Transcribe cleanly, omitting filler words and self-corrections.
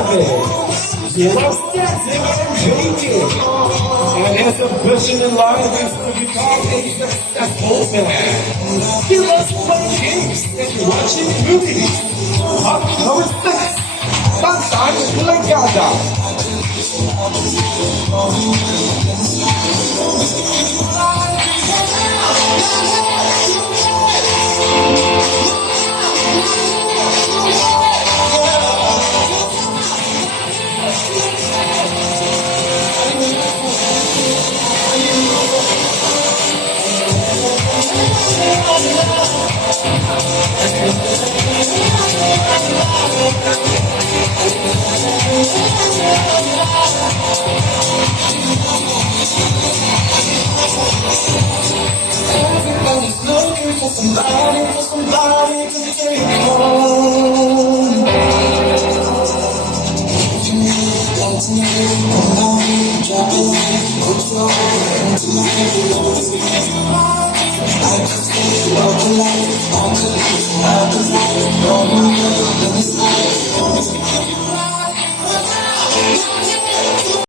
savage. He loves dancing and drinking. And his ambition in life is to become a successful man. He loves playing games and watching movies. Up number 6, Tantan Lagada. Everybody's looking for somebody to take home. If you need that tonight, come on, drop it like go slow. And tonight you know it's I just stay walking like, walking like, no, let me slide.